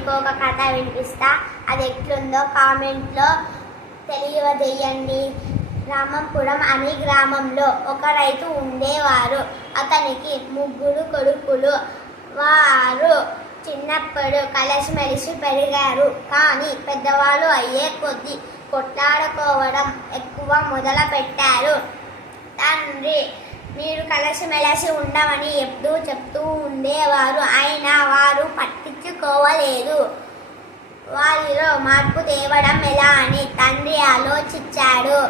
మీకు ఒక కథ వినిపిస్తా. అది ఎట్లుందో కామెంట్లో తెలియజేయండి. రామంపురం అనే గ్రామంలో ఒక రైతు ఉండేవారు. అతనికి 3 కొడుకులు. వారు చిన్నప్పుడు కలిసిమెలిసి పెరిగారు. కానీ పెద్దవాళ్ళు అయ్యే కొద్దీ కొట్లాడుకోవడం ఎక్కువ మొదలు పెట్టారు. తండ్రి మీరు కలిసిమెలిసి ఉండమని ఎప్పుడూ చెప్తూ ఉండేవారు. అయినా వారు పట్టించుకోవలేదు. వారిలో మార్పు తేవడం ఎలా అని తండ్రి ఆలోచించాడు.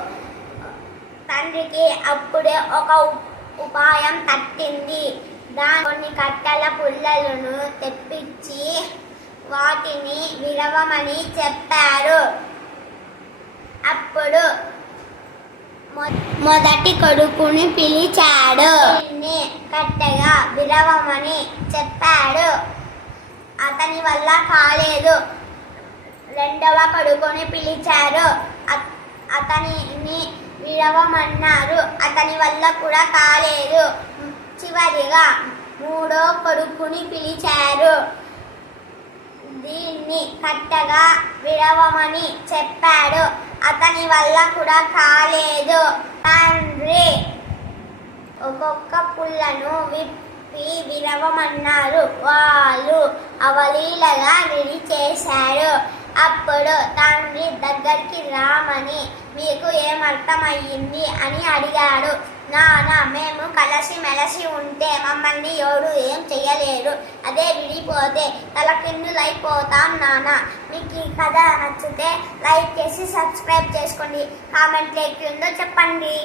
తండ్రికి అప్పుడే ఒక ఉపాయం తట్టింది. కొన్ని కట్టెల పుల్లలను తెప్పించి వాటిని విరవమని చెప్పారు. అప్పుడు మొదటి కొడుకుని పిలిచాడు. కట్టెగా విరవమని చెప్పాడు. అతని వల్ల కాలేదు. రెండవ కొడుకుని పిలిచారు. అతనిని విరవమన్నారు. అతని వల్ల కూడా కాలేదు. చివరిగా 3వ కొడుకుని పిలిచారు. దీన్ని కట్టగా విరవమని చెప్పాడు. అతని వల్ల కూడా కాలేదు. తండ్రి ఒక్కొక్క పుల్లను విప్పి విరవమన్నారు. వాళ్ళు అవలీలగా విడిచేశారు. అప్పుడు తండ్రి దగ్గరికి రామని మీకు ఏమర్థమయ్యింది అని అడిగాడు. నాన్న, మేము కలిసిమెలిసి ఉంటే మమ్మల్ని ఎవరు ఏం చెయ్యలేరు. అదే విడిపోతే తలకిందులైపోతాం నాన్న. మీకు ఈ కథ నచ్చితే లైక్ చేసి సబ్స్క్రైబ్ చేసుకోండి. కామెంట్లో ఎట్లుందో చెప్పండి.